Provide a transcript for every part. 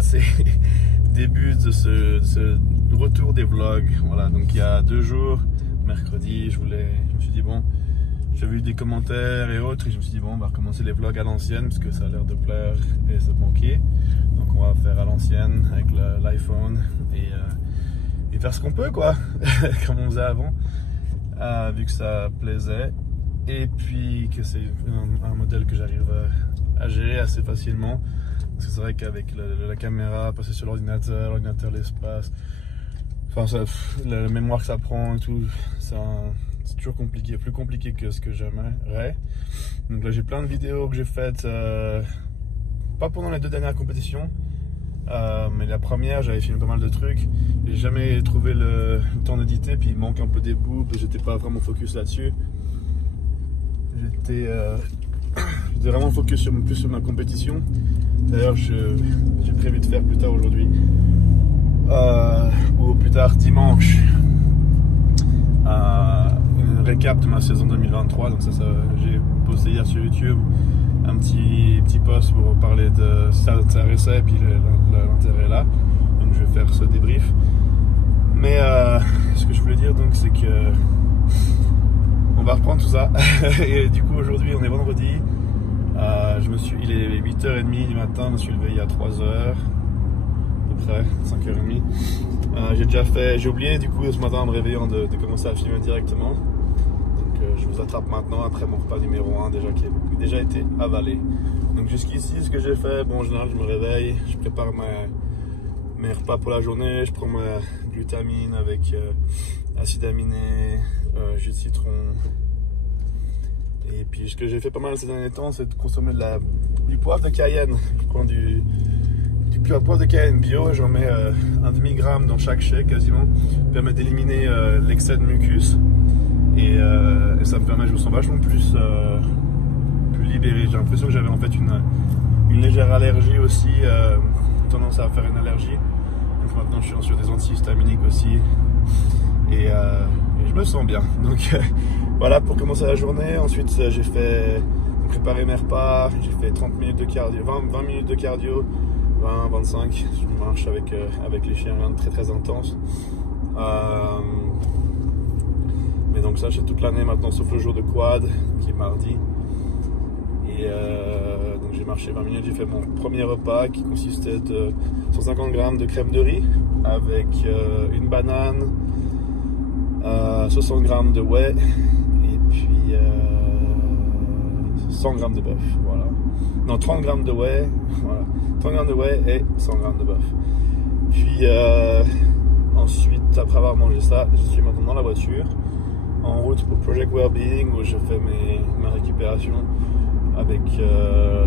voilà, c'est début de ce retour des vlogs. Voilà, donc il y a 2 jours, mercredi, je me suis dit bon, j'avais eu des commentaires et autres, et je me suis dit bon, on va recommencer les vlogs à l'ancienne parce que ça a l'air de plaire et de manquer. Donc on va faire à l'ancienne avec l'iPhone et faire ce qu'on peut, quoi, comme on faisait avant, vu que ça plaisait. Et puis que c'est un modèle que j'arrive à gérer assez facilement. Parce que c'est vrai qu'avec la caméra, passer sur l'ordinateur, l'espace, enfin la mémoire que ça prend et tout, c'est toujours compliqué, plus compliqué que ce que j'aimerais. Donc là j'ai plein de vidéos que j'ai faites, pas pendant les 2 dernières compétitions, mais la première j'avais filmé pas mal de trucs. J'ai jamais trouvé le temps d'éditer, puis il manque un peu des bouts, j'étais pas vraiment focus là-dessus. J'étais vraiment focus plus sur ma compétition. D'ailleurs, j'ai prévu de faire plus tard aujourd'hui, ou plus tard dimanche, une récap de ma saison 2023. Donc ça j'ai posté hier sur YouTube un petit post pour parler de si ça t'intéressait, et puis l'intérêt est là. Donc je vais faire ce débrief. Mais ce que je voulais dire donc, c'est que on va reprendre tout ça. Et du coup aujourd'hui on est vendredi. Il est 8h30 du matin, je me suis levé il y a 3h, à peu près, 5h30. J'ai oublié du coup ce matin en me réveillant de commencer à filmer directement. Donc je vous attrape maintenant après mon repas numéro 1 qui a déjà été avalé. Donc jusqu'ici, ce que j'ai fait, bon en général je me réveille, je prépare mes repas pour la journée, je prends ma glutamine avec acide aminé, jus de citron. Et puis ce que j'ai fait pas mal ces derniers temps, c'est de consommer du poivre de Cayenne. Je prends du poivre de Cayenne bio, j'en mets un demi-gramme dans chaque shake quasiment. Ça permet d'éliminer l'excès de mucus. Et ça me permet, je me sens vachement plus libéré. J'ai l'impression que j'avais en fait une légère allergie aussi, tendance à faire une allergie. Donc maintenant je suis sur des antihistaminiques aussi. Et je me sens bien. Donc voilà pour commencer la journée. Ensuite j'ai préparé mes repas, j'ai fait 30 minutes de cardio, 20 minutes de cardio, 20-25. Je marche avec les chiens, rien de très intense. Mais donc ça j'ai toute l'année maintenant sauf le jour de quad qui est mardi. Et donc j'ai marché 20 minutes, j'ai fait mon premier repas qui consistait de 150 g de crème de riz avec une banane, 60 g de whey et puis 100 g de bœuf. Voilà. Non, 30 g de whey, voilà. 30 g de whey et 100 g de bœuf. Puis ensuite, après avoir mangé ça, je suis maintenant dans la voiture en route pour Project Wellbeing où je fais ma récupération avec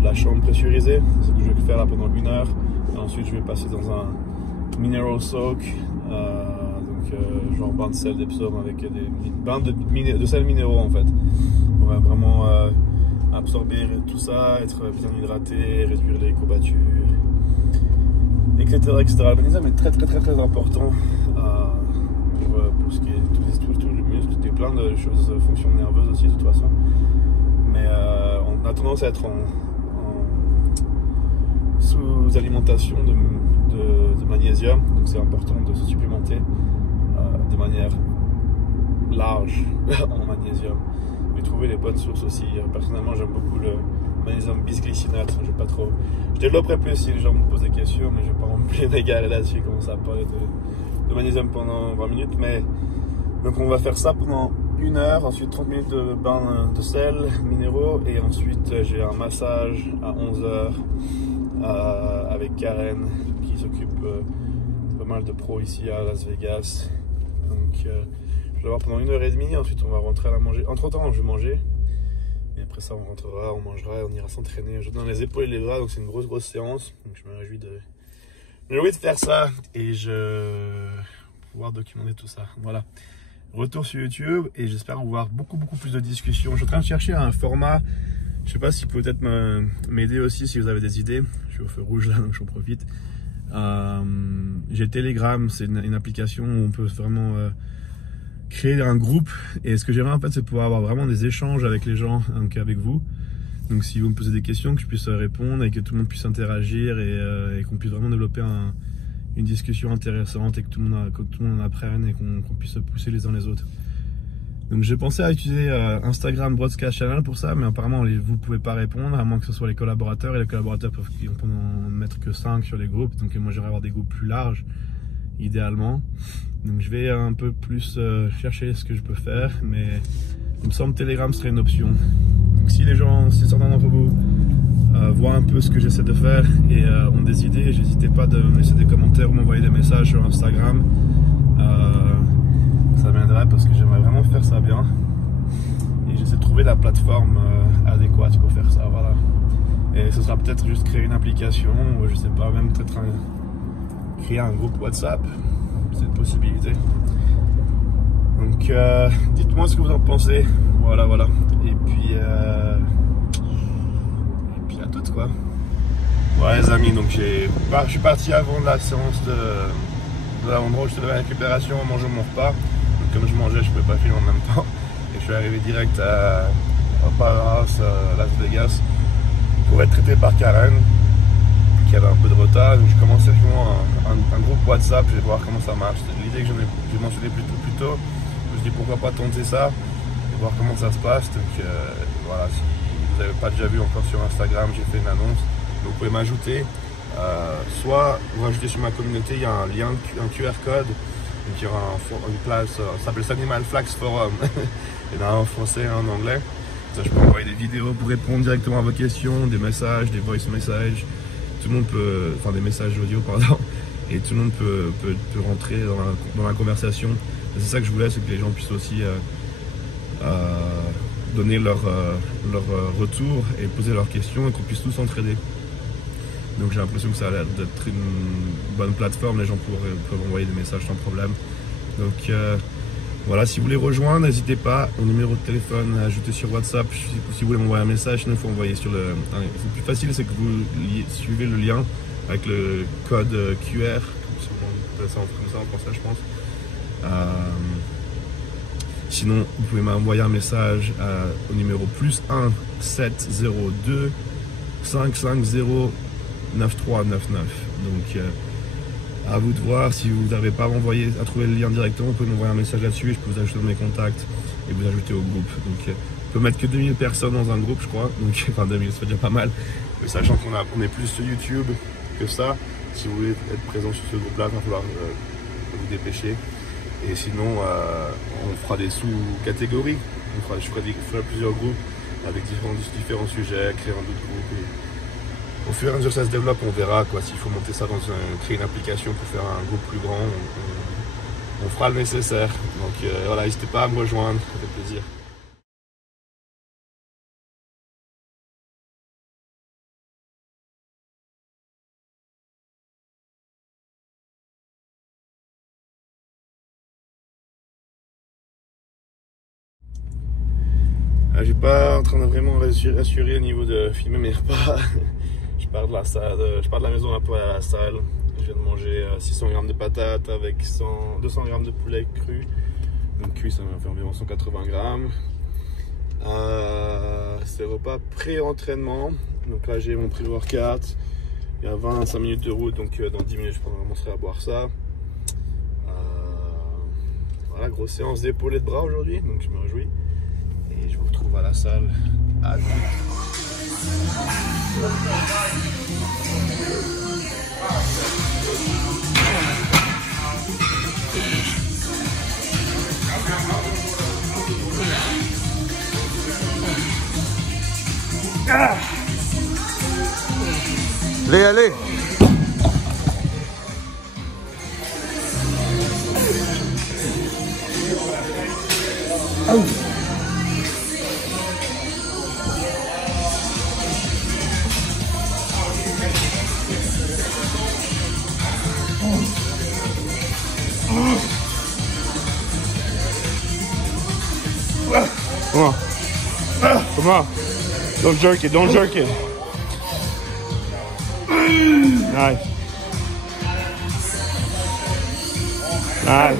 la chambre pressurisée. C'est ce que je vais faire là pendant 1 heure. Et ensuite, je vais passer dans un mineral soak. Genre bain de sel d'Epsom avec des bains de sel minéraux en fait. On va vraiment absorber tout ça, être bien hydraté, réduire les courbatures, etc. Le magnésium est très important pour ce qui est tout le muscle. Il y a plein de choses, fonctions nerveuses aussi de toute façon. Mais on a tendance à être en sous-alimentation de magnésium, donc c'est important de se supplémenter de manière large en magnésium et trouver les bonnes sources aussi. Personnellement j'aime beaucoup le magnésium bisglycinate. Je développerai plus si les gens me posent des questions, mais je vais pas remplir m'égarer là-dessus, commencer à parler de magnésium pendant 20 minutes. Mais donc on va faire ça pendant 1 heure, ensuite 30 minutes de bain de sel minéraux, et ensuite j'ai un massage à 11h avec Karen qui s'occupe pas mal de pros ici à Las Vegas. Donc je vais l'avoir pendant 1h30, ensuite on va rentrer à la manger. Entre temps je vais manger et après ça on rentrera, on mangera, on ira s'entraîner. Je donne les épaules et les bras, donc c'est une grosse séance. Donc je me réjouis de faire ça et je vais pouvoir documenter tout ça. Voilà, retour sur YouTube et j'espère avoir beaucoup plus de discussions. Je suis en train de chercher un format, je sais pas si vous pouvez peut-être m'aider aussi si vous avez des idées. Je suis au feu rouge là donc j'en profite. J'ai Telegram, c'est une application où on peut vraiment créer un groupe, et ce que j'aimerais en fait c'est pouvoir avoir vraiment des échanges avec les gens, donc avec vous, Donc si vous me posez des questions, que je puisse répondre et que tout le monde puisse interagir et qu'on puisse vraiment développer une discussion intéressante et que tout le monde en apprenne et qu'on puisse se pousser les uns les autres. Donc j'ai pensé à utiliser Instagram Broadcast Channel pour ça, mais apparemment vous ne pouvez pas répondre à moins que ce soit les collaborateurs, et les collaborateurs peuvent en mettre que 5 sur les groupes, donc moi j'aimerais avoir des groupes plus larges idéalement. Donc je vais un peu plus chercher ce que je peux faire, mais il me semble que Telegram serait une option. Donc si certains d'entre vous voient un peu ce que j'essaie de faire et ont des idées, n'hésitez pas de me laisser des commentaires ou m'envoyer des messages sur Instagram. Ça m'aiderait parce que j'aimerais vraiment faire ça bien. Et j'essaie de trouver la plateforme adéquate pour faire ça, voilà. Et ce sera peut-être juste créer une application, ou je sais pas, même peut-être créer un groupe WhatsApp. C'est une possibilité. Donc dites-moi ce que vous en pensez. Voilà. Et puis à toutes quoi. Ouais les amis, donc je suis parti avant la séance de la Wondro, je faisais la récupération en mangeant mon repas. Donc comme je mangeais, je ne pouvais pas filmer en même temps. Et je suis arrivé direct à Palmas, Las Vegas, pour être traité par Karen, qui avait un peu de retard. Donc je commençais un groupe WhatsApp, je vais voir comment ça marche. C'est l'idée que j'ai mentionnée plus tôt. Je me suis dit pourquoi pas tenter ça et voir comment ça se passe. Donc voilà, si vous n'avez pas déjà vu encore sur Instagram, j'ai fait une annonce. Donc vous pouvez m'ajouter. Soit vous rajoutez sur ma communauté, il y a un lien, un QR code. Donc il y aura une place, ça s'appelle Animal Flags Forum. Il y en a un en français et un en anglais. Ça, je peux envoyer des vidéos pour répondre directement à vos questions, des messages, des voice messages. Tout le monde peut, enfin des messages audio pardon. Et tout le monde peut rentrer dans la conversation. C'est ça que je voulais, c'est que les gens puissent aussi donner leur retour et poser leurs questions et qu'on puisse tous s'entraider. Donc j'ai l'impression que ça a l'air d'être une bonne plateforme, les gens peuvent envoyer des messages sans problème. Donc voilà, si vous voulez rejoindre, n'hésitez pas, au numéro de téléphone ajouté sur WhatsApp. Si vous voulez m'envoyer un message, sinon il faut envoyer sur le... Le plus facile, c'est que vous suivez le lien avec le code QR, comme ça en français je pense. Sinon, vous pouvez m'envoyer un message au numéro +1 702 550 9399. Donc à vous de voir. Si vous n'avez pas à trouver le lien directement, vous pouvez m'envoyer un message là-dessus et je peux vous ajouter dans mes contacts et vous ajouter au groupe. Donc on peut mettre que 2000 personnes dans un groupe, je crois. Donc enfin 2000, ça fait déjà pas mal. Mais sachant qu'on est plus sur YouTube que ça, si vous voulez être présent sur ce groupe-là, il va falloir vous dépêcher. Et sinon, on fera des sous-catégories. Je ferai plusieurs groupes avec différents sujets, créer un autre groupe. Et au fur et à mesure que ça se développe, on verra quoi. S'il faut monter ça créer une application pour faire un groupe plus grand, on fera le nécessaire. Donc voilà, n'hésitez pas à me rejoindre, ça fait plaisir. Je suis pas en train de vraiment rassurer au niveau de filmer mes repas. Je pars de la salle, je pars de la maison un peu à la salle. Je viens de manger 600 g de patates avec 200 g de poulet cru. Donc cuit, ça m'a fait environ 180 grammes. C'est repas pré-entraînement. Donc là j'ai mon pré-workout. Il y a 25 minutes de route, donc dans 10 minutes je commencerai à boire ça. Voilà, grosse séance d'épaule et de bras aujourd'hui, donc je me réjouis. Et je vous retrouve à la salle à midi. Allez. Come on. Don't jerk it. Don't jerk it. Nice. Nice.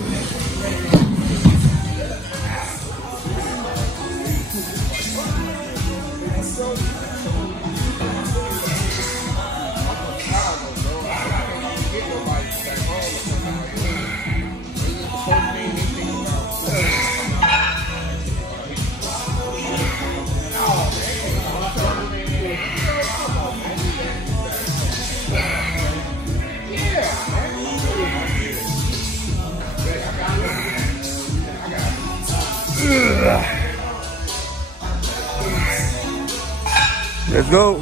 Let's go.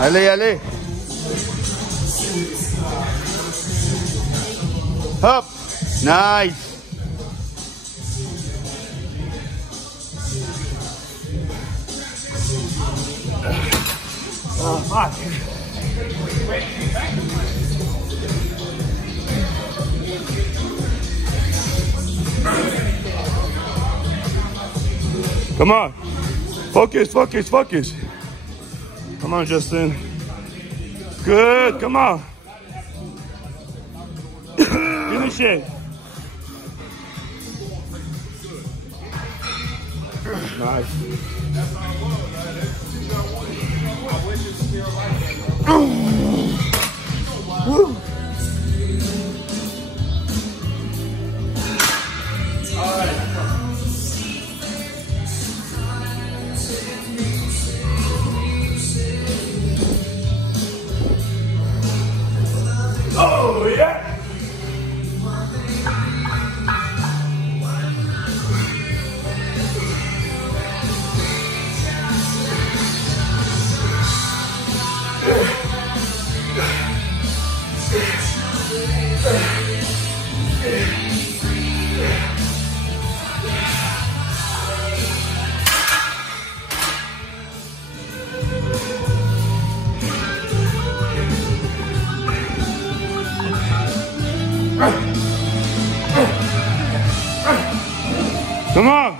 Allez, allez. Hop. Nice. Oh, fuck. Come on. Focus, focus, focus. Come on, Justin. Good, come on. Finish it. Nice. Woo. Oh, yeah. Come on.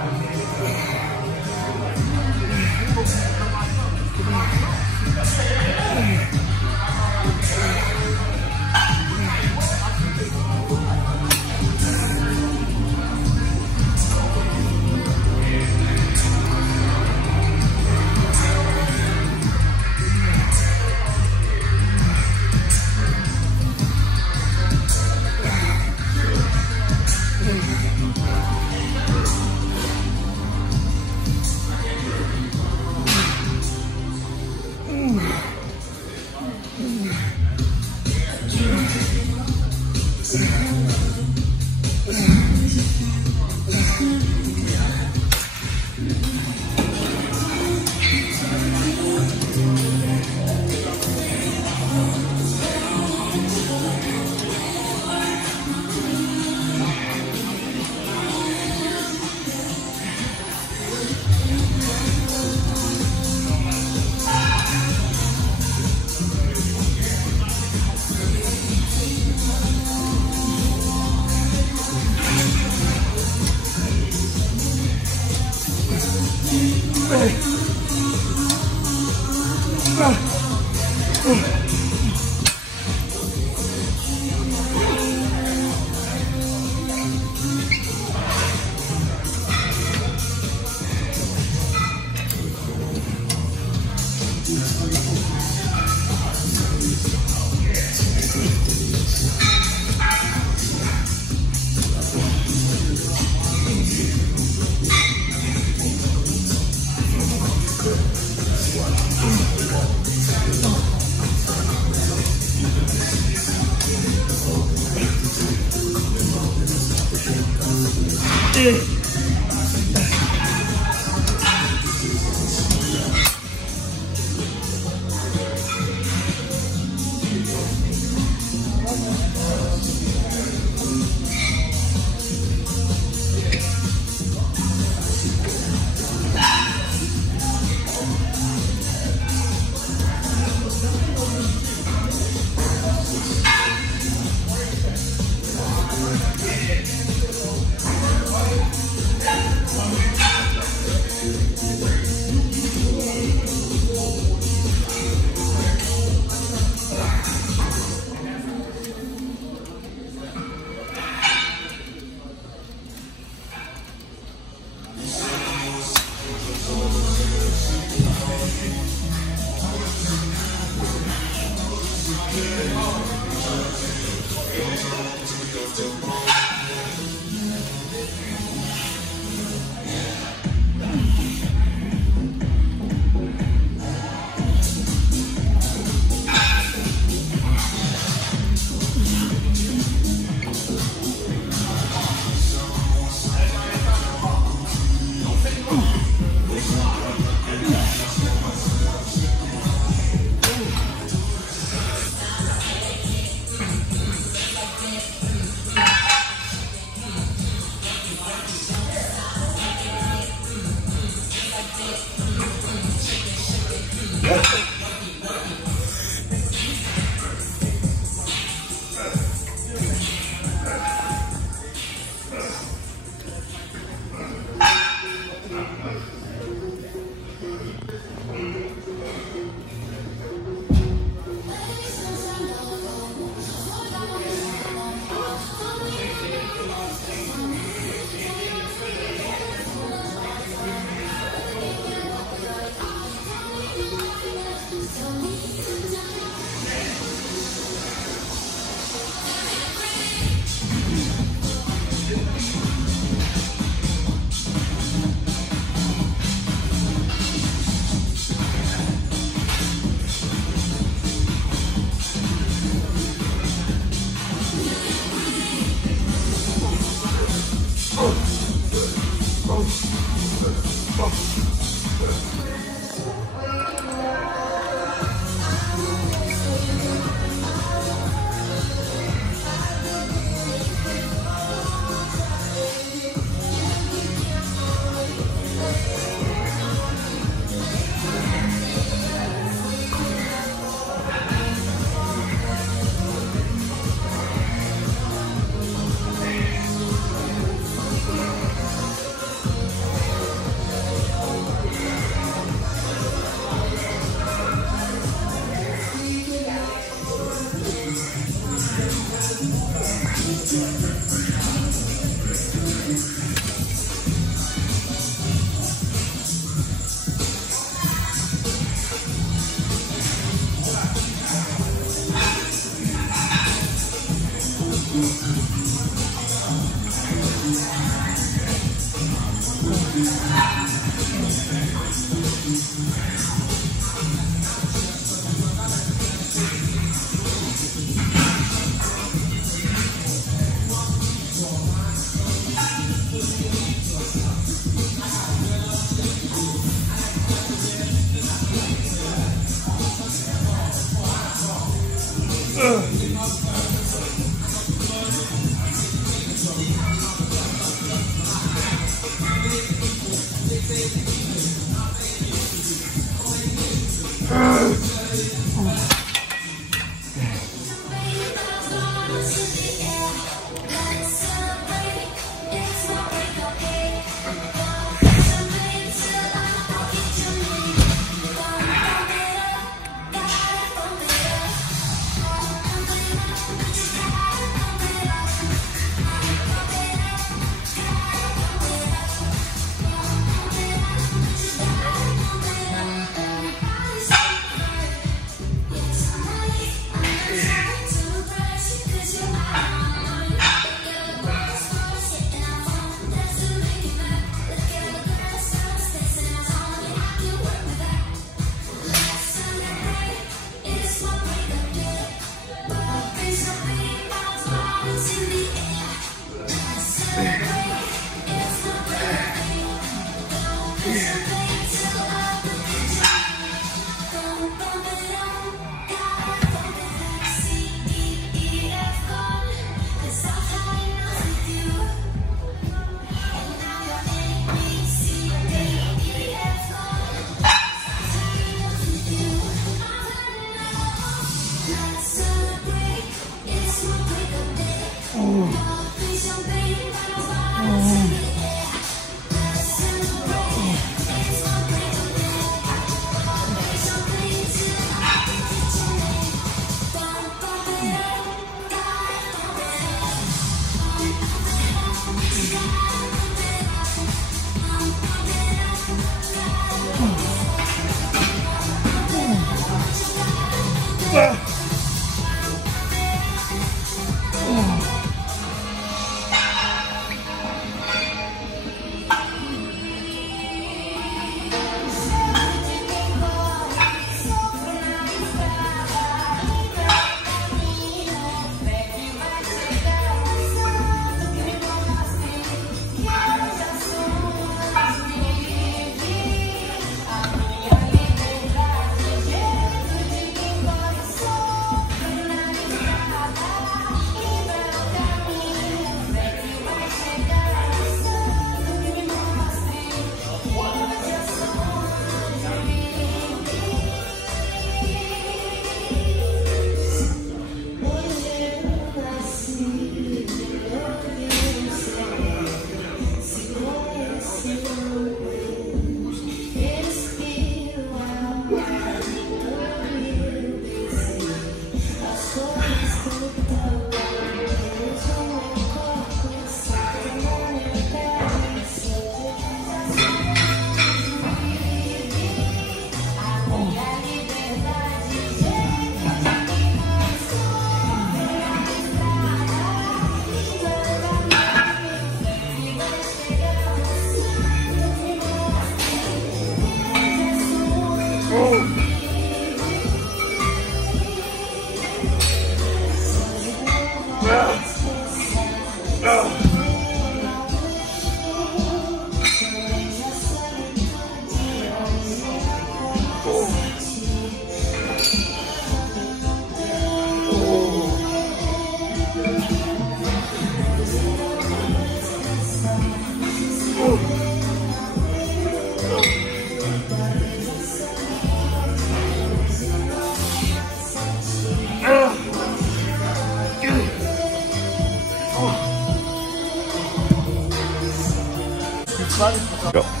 Go.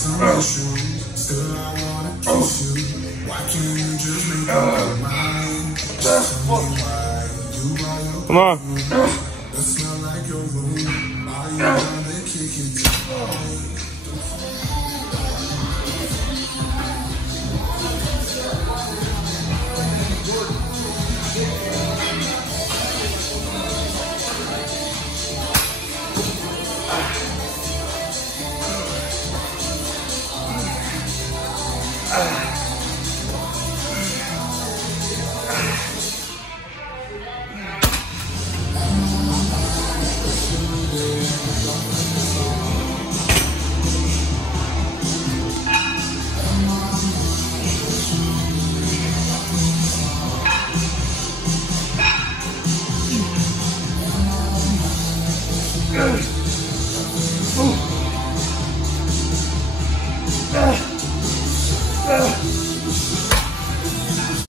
Some issues. Come on.